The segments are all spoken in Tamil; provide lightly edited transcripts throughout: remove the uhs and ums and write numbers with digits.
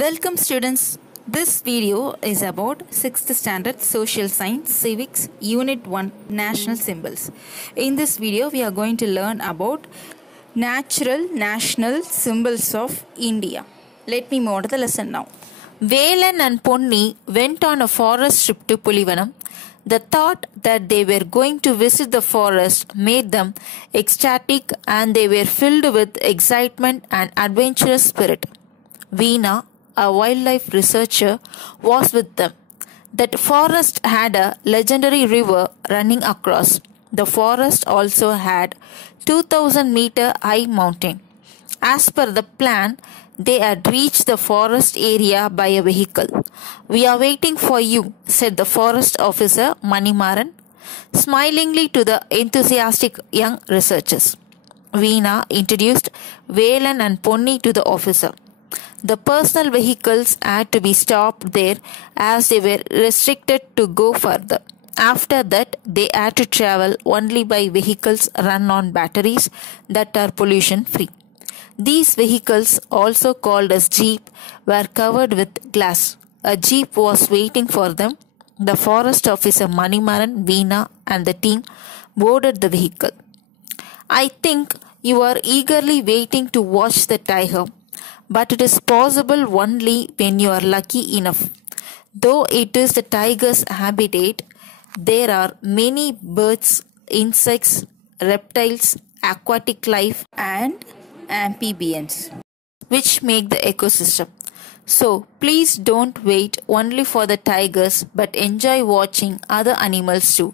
Welcome students. This video is about 6th standard social science civics unit 1 national symbols. In this video we are going to learn about natural national symbols of India. Let me move to the lesson now. Velan and Ponni went on a forest trip to Pulivanam. The thought that they were going to visit the forest made them ecstatic and they were filled with excitement and adventurous spirit. Veena, a wildlife researcher, was with them. That forest had a legendary river running across. The forest also had 2,000-meter high mountain. As per the plan, they had reached the forest area by a vehicle. "We are waiting for you," said the forest officer Manimaran, smilingly to the enthusiastic young researchers. Veena introduced Velan and Ponni to the officer. The personal vehicles had to be stopped there as they were restricted to go further. After that, they had to travel only by vehicles run on batteries that are pollution free. These vehicles, also called as jeep, were covered with glass. A jeep was waiting for them. The forest officer Manimaran, Veena and the team boarded the vehicle. "I think you are eagerly waiting to watch the tiger, but it is possible only when you are lucky enough. Though it is the tiger's habitat, there are many birds, insects, reptiles, aquatic life And amphibians. which make the ecosystem. So please don't wait only for the tigers but enjoy watching other animals too.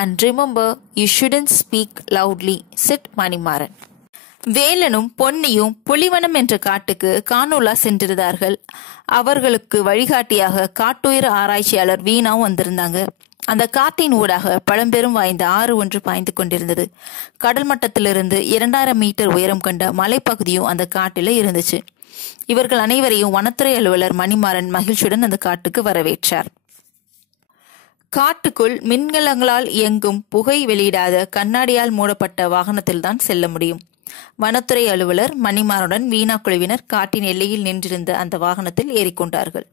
And remember, you shouldn't speak loudly," said Manimaran. வேலனும் பொன்னியும் புலிவனம் என்ற காட்டுக்கு காணொலா சென்றிருந்தார்கள். அவர்களுக்கு வழிகாட்டியாக காட்டுயிர் ஆராய்ச்சியாளர் வீணாவும் வந்திருந்தாங்க. அந்த காட்டின் ஊடாக பழம்பெரும் வாய்ந்த ஆறு ஒன்று பாய்ந்து கொண்டிருந்தது. கடல் மட்டத்திலிருந்து 2000 மீட்டர் உயரம் கொண்ட மலைப்பகுதியும் அந்த காட்டில இருந்துச்சு. இவர்கள் அனைவரையும் வனத்துறை அலுவலர் மணிமாறன் மகிழ்ச்சியுடன் அந்த காட்டுக்கு வரவேற்றார். காட்டுக்குள் மின்கலங்களால் இயங்கும் புகை வெளியிடாத கண்ணாடியால் மூடப்பட்ட வாகனத்தில்தான் செல்ல முடியும். வனத்துறை அலுவலர் மணிமாறனுடன் வீணா குழுவினர் காட்டின் எல்லையில் நின்றிருந்த அந்த வாகனத்தில் ஏறிக்கொண்டார்கள்.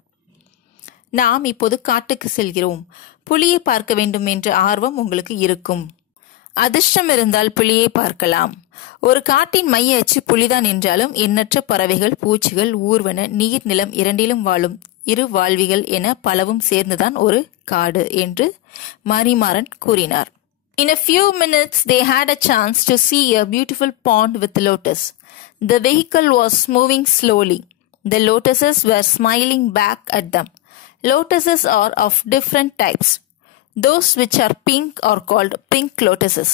"நாம் இப்போது காட்டுக்கு செல்கிறோம். புலியை பார்க்க வேண்டும் என்ற ஆர்வம் உங்களுக்கு இருக்கும். அதிர்ஷ்டம் இருந்தால் புலியை பார்க்கலாம். ஒரு காட்டின் மைய அச்சு புலிதான் என்றாலும் எண்ணற்ற பறவைகள், பூச்சிகள், ஊர்வன, நீர், நிலம் இரண்டிலும் வாழும் இரு வாழ்விகள் என பலவும் சேர்ந்துதான் ஒரு காடு" என்று மணிமாறன் கூறினார். In a few minutes they had a chance to see a beautiful pond with lotus. The vehicle was moving slowly. The lotuses were smiling back at them. Lotuses are of different types. Those which are pink are called pink lotuses.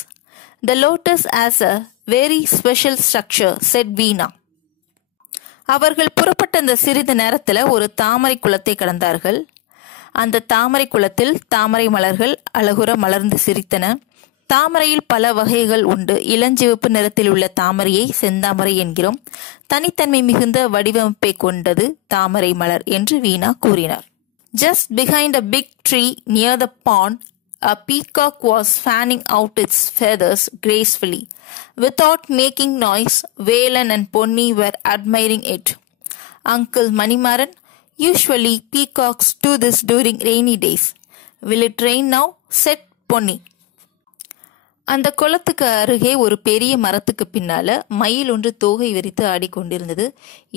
The lotus has a very special structure, said Veena. அவர்கள் புறப்பட்ட அந்த சிறிது நேரத்தில் ஒரு தாமரை குளத்தை கடந்தார்கள். அந்த தாமரை குளத்தில் தாமரை மலர்கள் அழகுற மலர்ந்து சிரித்தன. தாமரையில் பல வகைகள் உண்டு. இளஞ்சிவப்பு நிறத்தில் உள்ள தாமரையை செந்தாமரை என்கிறோம். தனித்தன்மை மிகுந்த வடிவமைப்பை கொண்டது தாமரை மலர் என்று வீணா கூறினார். Just behind a big tree near the pond, a peacock was fanning out its feathers gracefully. Without making noise, Velan and Ponni were admiring it. "Uncle Manimaran, usually peacocks do this during rainy days. Will it rain now?" said Ponni. அந்த குளத்துக்கு அருகே ஒரு பெரிய மரத்துக்கு பின்னால மயில் ஒன்று தோகை விரித்து ஆடிக்கொண்டிருந்தது.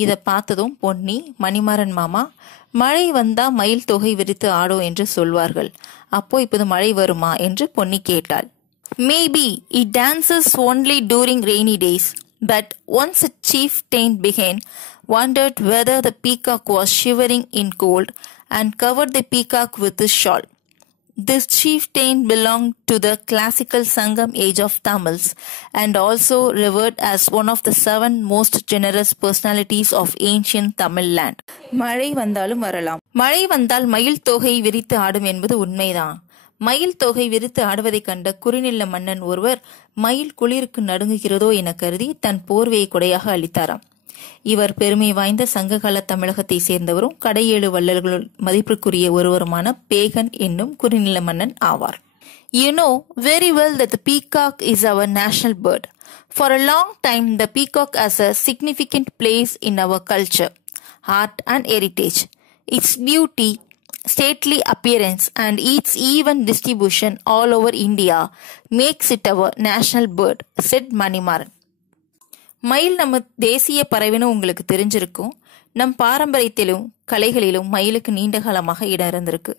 இதை பார்த்ததும் பொன்னி, "மணிமாறன் மாமா, மழை வந்தா மயில் தொகை விரித்து ஆடும் என்று சொல்வார்கள். அப்போ இப்போது மழை வருமா?" என்று பொன்னி கேட்டாள். "Maybe it dances only during rainy days." But once a chieftain began wondered whether the peacock was shivering in cold and covered the peacock with his shawl. This chieftain belonged to the classical Sangam age of Tamils and also revered as one of the 7 most generous personalities of ancient Tamil land. மழை வந்தாலும் வரலாம். மழை வந்தால் மயில் தொகை விரித்து ஆடும் என்பது உண்மைதான். மயில் தொகை விரித்து ஆடுவதைக் கண்ட குறுநில மன்னன் ஒருவர் மயில் குளிருக்கு நடுங்குகிறதோ என கருதி தன் போர்வையை கொடையாக அளித்தாராம். இவர் பெருமை வாய்ந்த சங்ககால தமிழகத்தை சேர்ந்தவரும் கடையேழு வள்ளல்களுள் மதிப்பிற்குரிய ஒருவருமான பேகன் என்னும் குறுநில மன்னன் ஆவார். "You know very well that the peacock is our national bird. For a long time the peacock has a significant place in our culture. art and heritage. Its beauty, stately appearance and its even distribution all over India makes it our national bird, said Manimaran. மயில் நம்ம தேசிய பறவைன்னு உங்களுக்கு தெரிஞ்சிருக்கும். நம் பாரம்பரியத்திலும் கலைகளிலும் மயிலுக்கு நீண்ட காலமாக இடம் இருந்திருக்கு.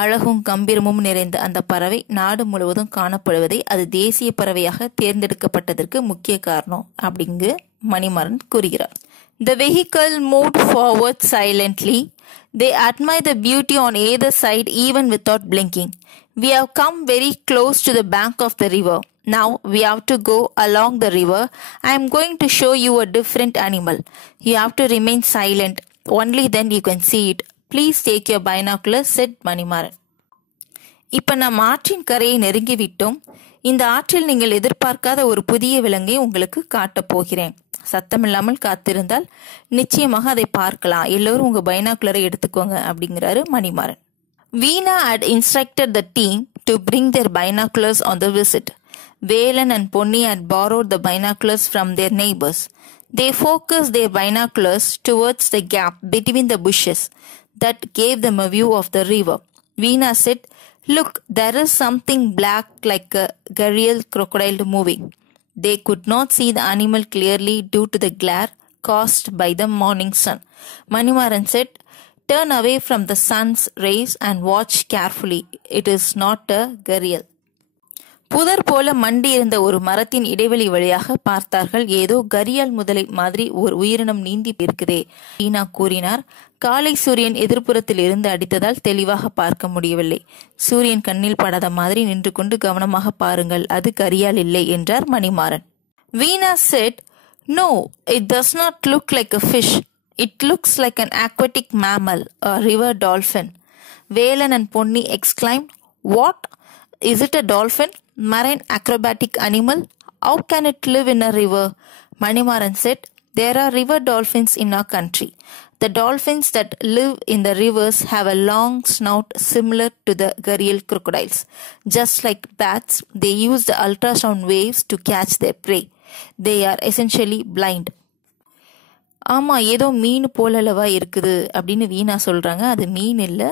அழகும் கம்பீரமும் நிறைந்த அந்த பறவை நாடு முழுவதும் காணப்படுவதை அது தேசிய பறவையாக தேர்ந்தெடுக்கப்பட்டதற்கு முக்கிய காரணம் அப்படிங்கு மணிமாறன் கூறுகிறார். The vehicle moved forward silently. They admire the beauty on either side even without blinking. We have come very close to the bank of the river. Now we have to go along the river. I am going to show you a different animal. You have to remain silent. Only then you can see it. Please take your binoculars, said Manimaran. இப்ப நாம் ஆற்றின் கரையை நெருங்கி விட்டோம். இந்த ஆற்றில் நீங்கள் எதிர்பார்க்காத ஒரு புதிய விலங்கை உங்களுக்கு காட்டப் போகிறேன். சத்தமில்லாமல் காத்திருந்தால் நிச்சயமாக அதை பார்க்கலாம். எல்லோரும் உங்க பைனாக்குலரை எடுத்துக்கோங்க அப்படிங்கிறாரு Manimaran. Veena had instructed the team to bring their binoculars on the visit. Velan and Ponni had borrowed the binoculars from their neighbors. They focused their binoculars towards the gap between the bushes that gave them a view of the river. Veena said, "Look, there is something black like a gharial crocodile moving." They could not see the animal clearly due to the glare caused by the morning sun. Manimaran said, "Turn away from the sun's rays and watch carefully. It is not a gharial." புதர் போல மண்டி இருந்த ஒரு மரத்தின் இடைவெளி வழியாக பார்த்தார்கள். ஏதோ கரியால் முதலை மாதிரி ஒரு உயிரினம் நீந்தி இருக்குதே. ஈனா கூறினார். காலை சூரியன் எதிர்ப்புறத்தில் இருந்து அடித்ததால் தெளிவாக பார்க்க முடியவில்லை. சூரியன் கண்ணில் படாத மாதிரி நின்று கொண்டு கவனமாக பாருங்கள், அது கரியால் இல்லை என்றார் Manimaran. Veena said, "No, it does not look like a fish. It looks like an aquatic mammal, a river dolphin." Velan and Ponni exclaimed, "What? Is it a dolphin? Marine acrobatic animal? How can it live in a river?" Manimaran said, "There are river dolphins in our country. The dolphins that live in the rivers have a long snout similar to the gharial crocodiles. Just like bats, they use the ultrasound waves to catch their prey. They are essentially blind." ஆமா, ஏதோ மீன் போலவா இருக்குது அப்படின்னு வீணா சொல்றாங்க. அது மீன் இல்லை,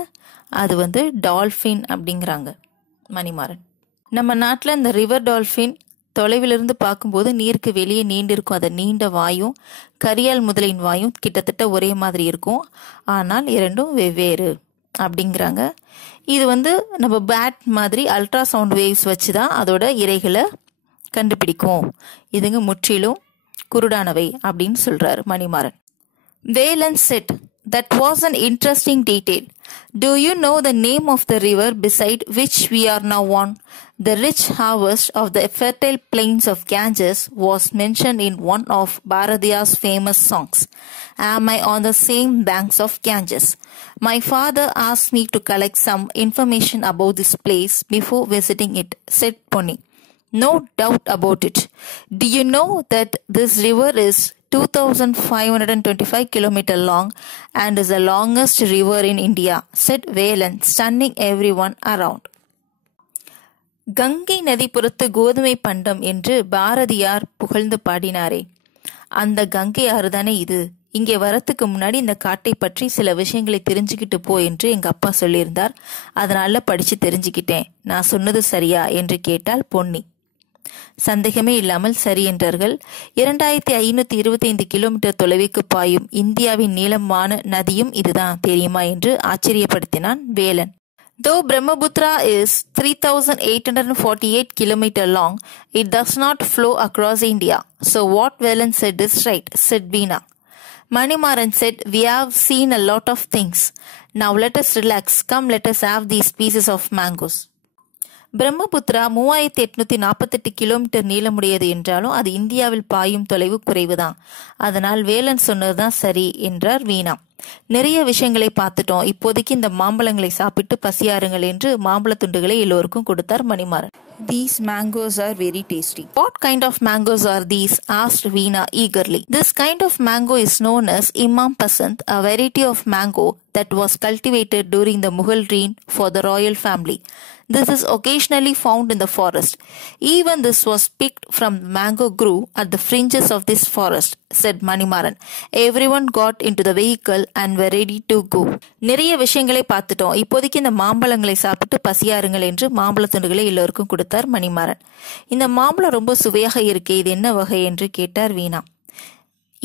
அது டால்ஃபின் அப்படிங்கிறாங்க மணிமாறன். நம்ம நாட்டில் இந்த ரிவர் டால்ஃபின் தொலைவிலிருந்து பார்க்கும்போது நீருக்கு வெளியே நீண்டிருக்கும். அதை நீண்ட வாயும் கரியால் முதலின் வாயும் கிட்டத்தட்ட ஒரே மாதிரி இருக்கும். ஆனால் இரண்டும் வெவ்வேறு அப்படிங்கிறாங்க. இது நம்ம பேட் மாதிரி அல்ட்ராசவுண்ட் வேவ்ஸ் வச்சு தான் அதோட இரைகளை கண்டுபிடிக்கும். இதுங்க முற்றிலும் குருடானவை அப்படின்னு சொல்றாரு Manimaran. Velan said, "That was an interesting detail. Do you know the name of the river beside which we are now on? The rich harvest of the fertile plains of Ganges was mentioned in one of Bharatiya's famous songs. Am I on the same banks of Ganges? My father asked me to collect some information about this place before visiting it," said Ponni. "No doubt about it. Do you know that this river is 2,525 km long and is the longest river in India," said Velan, stunning everyone around. Ganga நதிப்புறத்து கோதுமை பண்டம் என்று பாரதியார் புகழ்ந்து பாடினாரே, அந்த கங்கை ஆறுதானே இது. இங்கே வரத்துக்கு முன்னாடி இந்த காட்டை பற்றி சில விஷயங்களை தெரிஞ்சுக்கிட்டு போ என்று எங்க அப்பா சொல்லியிருந்தார். அதனால படிச்சு தெரிஞ்சுக்கிட்டேன். நான் சொன்னது சரியா என்று கேட்டால் பொன்னி. சந்தேகமே இல்லாமல் சரி என்றார்கள். 2525 கிலோமீட்டர் தொலைவுக்கு பாயும் இந்தியாவின் நீளமான நதியும் இதுதான் தெரியுமா என்று ஆச்சரியப்படுத்தினான் Velan. Though Brahmaputra is 3,848 km long, it does not flow across India. So what Velan said is right, said Veena. Manimaran said, "We have seen a lot of things. Now let us relax. Come, let us have these pieces of mangoes." Brahmaputra 3848 kilometre நீளமுடையது என்றாலும் அது இந்தியாவில் பாயும் தொலைவு குறைவுதான். அதனால் வேலன் சொன்னதுதான் சரி என்றார் வீணா. நிறைய விஷயங்களை பார்த்துட்டோம், இப்போதைக்கு இந்த மாம்பழங்களை சாப்பிட்டு பசியாருங்கள் என்று மாம்பழ துண்டுகளை எல்லோருக்கும் கொடுத்தார் Manimaran. "These mangoes are very tasty." "What kind of mangoes are these?" asked Veena eagerly. "This kind of mango is known as Imam Pasand, a variety of mango that was cultivated during the Mughal reign for the royal family. This is occasionally found in the forest. Even this was picked from mango grew at the fringes of this forest," said Manimaran. Everyone got into the vehicle and were ready to go. நிறைய விஷயங்களை பார்த்துட்டோம், இப்போதைக்கு இந்த மாம்பழங்களை சாப்பிட்டு பசியாருங்கள் என்று மாம்பழ துண்டுகளை எல்லோருக்கும் கொடுத்தார் மணிமாறன். இந்த மாம்பழம் ரொம்ப சுவையாக இருக்கே, இது என்ன வகை என்று கேட்டார் வீணா.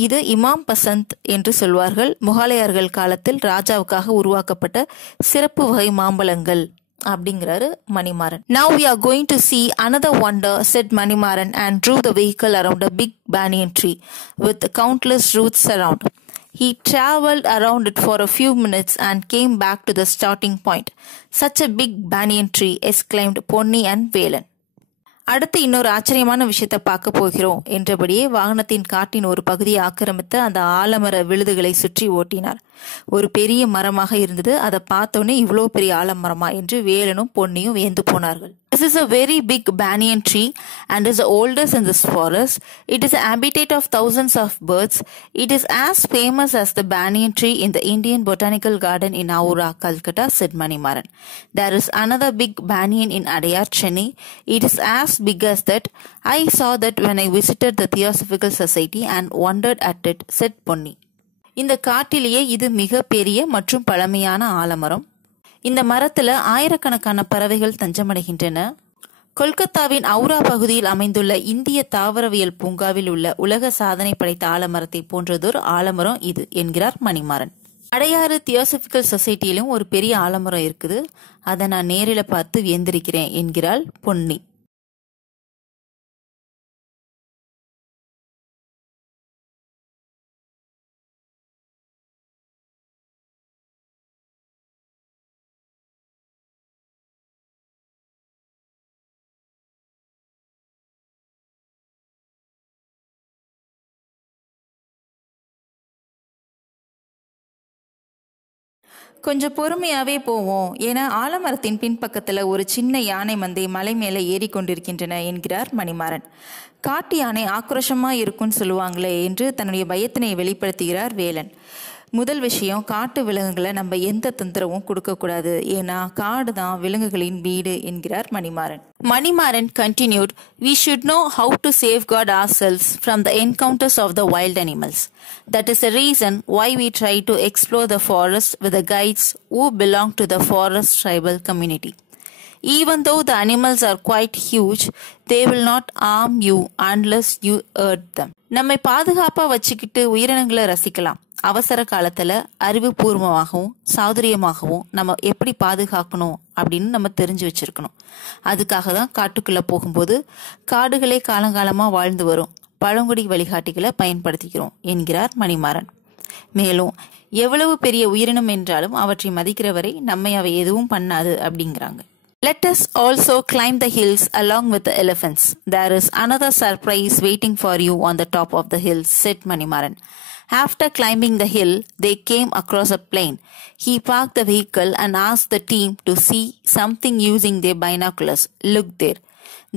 இது இமாம் பசந்த் என்று சொல்வார்கள். முகலாயர்கள் காலத்தில் ராஜாவுக்காக உருவாக்கப்பட்ட சிறப்பு வகை மாம்பழங்கள் அப்படிங்கிறாரு Manimaran. Now we are going to see another wonder, said Manimaran and drew the vehicle around a big banyan tree with countless roots around. He travelled around it for a few minutes and came back to the starting point. Such a big banyan tree, exclaimed Ponni and Velan. அடுத்து இன்னொரு ஆச்சரியமான விஷயத்தை பார்க்க போகிறோம் என்றபடியே வாகனத்தின் காட்டின் ஒரு பகுதியை ஆக்கிரமித்து அந்த ஆலமர விழுதுகளை சுற்றி ஓட்டினார். ஒரு பெரிய மரமாக இருந்தது. அதை பார்த்தோன்னே இவ்வளோ பெரிய ஆலமரமா என்று வேலனும் பொன்னியும் வியந்து போனார்கள். This is a very big banyan tree and is the oldest in this forest. It is a habitat of thousands of birds. It is as famous as the banyan tree in the Indian Botanical Garden in Aura, Calcutta, said Manimaran. There is another big banyan in Adayar, Chennai. It is as big as that. I saw that when I visited the Theosophical Society and wondered at it, said Ponni. இந்த காட்டிலேயே இது மிக பெரிய மற்றும் பழமையான ஆலமரம். இந்த மரத்துல ஆயிரக்கணக்கான பறவைகள் தஞ்சமடைகின்றன. கொல்கத்தாவின் அவுரா பகுதியில் அமைந்துள்ள இந்திய தாவரவியல் பூங்காவில் உள்ள உலக சாதனை படைத்த ஆலமரத்தை போன்றதொரு ஆலமரம் இது என்கிறார் மணிமாறன். அடையாறு தியோசபிக்கல் சொசைட்டியிலும் ஒரு பெரிய ஆலமரம் இருக்குது. அதை நான் நேரில் பார்த்து வியந்திருக்கிறேன் என்கிறாள் பொன்னி. கொஞ்சம் பொறுமையாவே போவோம், ஏன்னா ஆலமரத்தின் பின்பக்கத்துல ஒரு சின்ன யானை மந்தை மலை மேலே ஏறி கொண்டிருக்கின்றன என்கிறார் மணிமாறன். காட்டு யானை ஆக்ரோஷமா இருக்குன்னு சொல்லுவாங்களே என்று தன்னுடைய பயத்தினை வெளிப்படுத்துகிறார் வேலன். முதல் விஷயம், காட்டு விலங்குகளை நம்ம எந்த தந்திரமும் கொடுக்கக்கூடாது, ஏன்னா காடு தான் விலங்குகளின் வீடு என்கிறார் Manimaran. Manimaran continued, we should know how to safeguard ourselves from the encounters of the wild animals. That is the reason why we try to explore the forest with the guides who belong to the forest tribal community. Even though the animals are quite huge, they will not harm you unless you hurt them. நம்மை பாதுகாப்பா வச்சுக்கிட்டு உயிரினங்களை ரசிக்கலாம். அவசர காலத்துல அறிவுபூர்வமாகவும் சாதுரியமாகவும் நம்ம எப்படி பாதுகாக்கணும் அப்படின்னு நம்ம தெரிஞ்சு வச்சிருக்கணும். அதுக்காக தான் காட்டுக்குள்ள போகும்போது காடுகளே காலங்காலமா வாழ்ந்து வரும் பழங்குடி வழிகாட்டிகளை பயன்படுத்திக்கிறோம் என்கிறார் மணிமாறன். மேலும் எவ்வளவு பெரிய உயிரினம் என்றாலும் அவற்றை மதிக்கிற வரை நம்மை அவை எதுவும் பண்ணாது அப்படிங்கிறாங்க. Let us also climb the hills along with the elephants. There is another surprise waiting for you on the top of the hills, said Manimaran. After climbing the hill, they came across a plain. He parked the vehicle and asked the team to see something using their binoculars. Look there.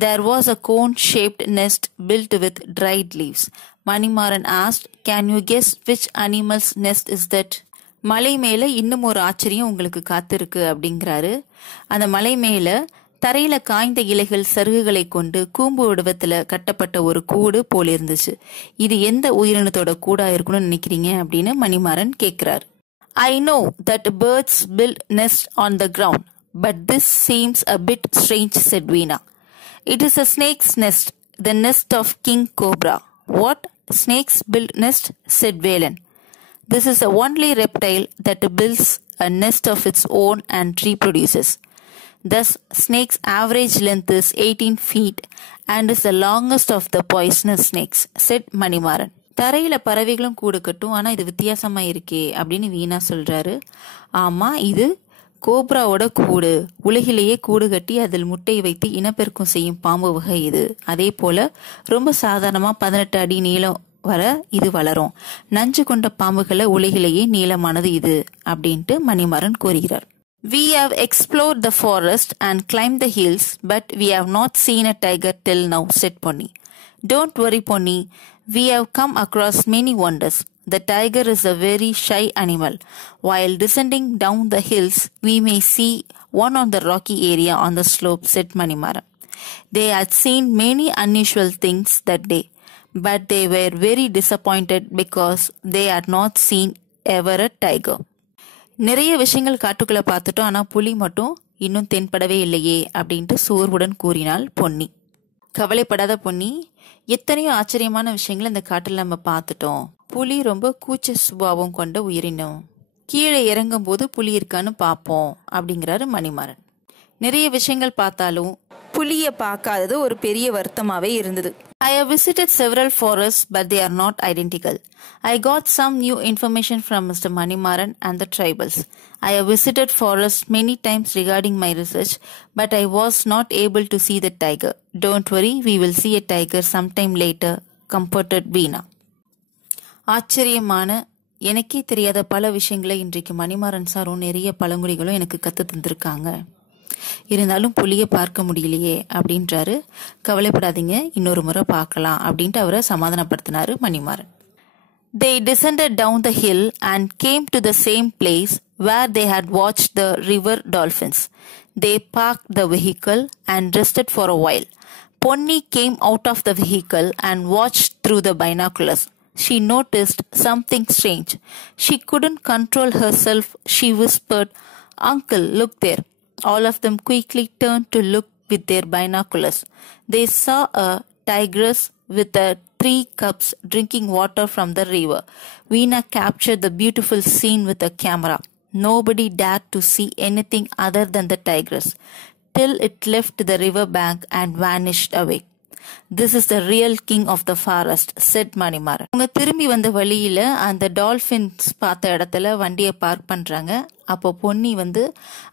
There was a cone-shaped nest built with dried leaves. Manimaran asked, can you guess which animal's nest is that? மலை மேல இன்னும் ஒரு ஆச்சரியம் உங்களுக்கு காத்திருக்கு அப்படிங்கிறாரு. அந்த மலை மேல தரையில காய்ந்த இலைகள் சருகுகளை கொண்டு கூம்பு வடிவத்துல கட்டப்பட்ட ஒரு கூடு போல இருந்துச்சு. இது எந்த உயிரினத்தோட கூடா இருக்குன்னு நினைக்கிறீங்க அப்படின்னு மணிமாறன் கேட்கிறாரு. I know that birds build nests on the ground, but this seems a bit strange, said Veena. It is a snake's nest, the nest of King Cobra. What? Snakes build nest? said Velan. This is the only reptile that builds a nest of its own and reproduces. Thus, snake's average length is 18 feet and is the longest of the poisonous snakes, said Manimaran. தரையில பறவைகளும் கூடு கட்டும், ஆனா இது வித்தியாசமா இருக்கே அப்படின்னு வீணா சொல்றாரு. ஆமா, இது கோப்ராவோட கூடு. உலகிலேயே கூடு கட்டி அதில் முட்டை வைத்து இனப்பெருக்கம் செய்யும் பாம்பு வகை இது. அதே போல ரொம்ப சாதாரணமா 18 அடி நீளம் வர இது வளரும். நஞ்சு கொண்ட பாம்புகளை உலகிலேயே நீளமானது இது அப்படின்ட்டு மணிமாறன் கூறுகிறார். We have explored the forest and climbed the hills, but we have not seen a tiger till now, said Ponni. Don't worry, Ponni. We have come across many wonders. The tiger is a very shy animal. While descending down the hills, we may see one on the rocky area on the slope, said Manimaran. They had seen many unusual things that day, but they were very disappointed because they had not seen ever a tiger. நிறைய விஷயங்கள் காட்டுக்குள்ள பார்த்துட்டோம், ஆனால் புலி மட்டும் இன்னும் தென்படவே இல்லையே அப்படின்ட்டு சோர்வுடன் கூறினாள் பொன்னி. கவலைப்படாத பொன்னி, எத்தனையோ ஆச்சரியமான விஷயங்கள் இந்த காட்டில் நம்ம பார்த்துட்டோம். புலி ரொம்ப கூச்ச சுபாவம் கொண்ட உயிரினம். கீழே இறங்கும் போது புலி இருக்கான்னு பார்ப்போம் அப்படிங்கிறாரு மணிமாறன். நிறைய விஷயங்கள் பார்த்தாலும் புலியை பார்க்காதது ஒரு பெரிய வருத்தமாவே இருந்தது. I have visited several forests, but they are not identical. I got some new information from Mr. Manimaran and the tribals. I have visited forests many times regarding my research, but I was not able to see the tiger. Don't worry, we will see a tiger sometime later, comforted Veena. ஆச்சரியமான, எனக்கே தெரியாத பல விஷயங்களை இன்றைக்கு மணிமாறன் சாரும் நிறைய பழங்குடிகளும் எனக்கு கற்று தந்திருக்காங்க. இருந்தாலும் புலியை பார்க்க முடியலையே அப்படின்றாரு. கவலைப்படாதீங்க, இன்னொரு முறை பார்க்கலாம் அப்படின்ட்டு அவரை சமாதானப்படுத்தினாரு Manimaran. They descended down the hill and came to the same place where they had watched the river dolphins. They parked the vehicle and rested for a while. Ponni came out of the vehicle and watched through the binoculars. She noticed something strange. She couldn't control herself. She whispered, "Uncle, look there." All of them quickly turned to look with their binoculars. They saw a tigress with 3 cups drinking water from the river. Veena captured the beautiful scene with a camera. Nobody dared to see anything other than the tigress, till it left the river bank and vanished away. This is the real king of the forest, said Manimaran. அவங்க திரும்பி வந்த வழியில அந்த டால்பின்ஸ் பார்த்த இடத்துல வண்டியை பார்க் பண்றாங்க. அப்போ பொன்னி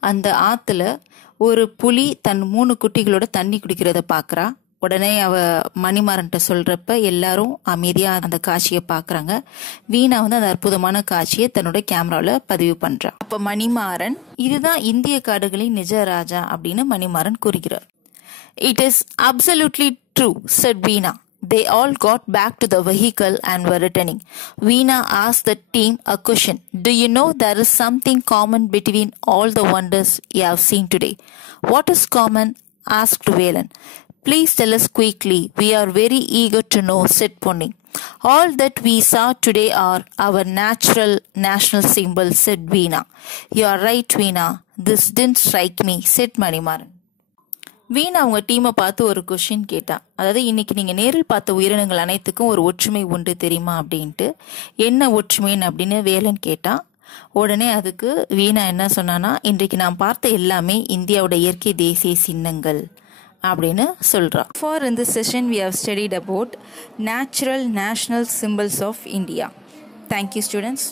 அந்த ஆத்துல ஒரு புலி தன் 3 குட்டிகளோட தண்ணி குடிக்கிறத பாக்குறா. உடனே அவ மணிமாறன்ட்ட சொல்றப்ப எல்லாரும் அமைதியா அந்த காட்சியை பாக்குறாங்க. வீணா அந்த அற்புதமான காட்சியை தன்னோட கேமரால பதிவு பண்றா. அப்ப மணிமாறன், இதுதான் இந்திய காடுகளின் நிஜ ராஜா அப்படின்னு மணிமாறன் கூறுகிறார். It is absolutely true, said Veena. They all got back to the vehicle and were returning. Veena asked the team a question. Do you know there is something common between all the wonders you have seen today? What is common? Asked Velan. Please tell us quickly. We are very eager to know, said Ponni. All that we saw today are our natural national symbols, said Veena. You are right, Veena. This didn't strike me, said Manimaran. வீணா அவங்க டீமை பார்த்து ஒரு கொஸ்டின் கேட்டா. அதாவது, இன்னைக்கு நீங்க நேரில் பார்த்த உயிரினங்கள் அனைத்துக்கும் ஒரு ஒற்றுமை உண்டு தெரியுமா அப்படின்ட்டு. என்ன ஒற்றுமைன்னு அப்படின்னு வேலன் கேட்டா. உடனே அதுக்கு வீணா என்ன சொன்னானா, இன்றைக்கு நாம் பார்த்த எல்லாமே இந்தியாவோட இயற்கை தேசிய சின்னங்கள் அப்படின்னு சொல்றா. For in this session we have studied about natural national symbols of India. Thank you, students.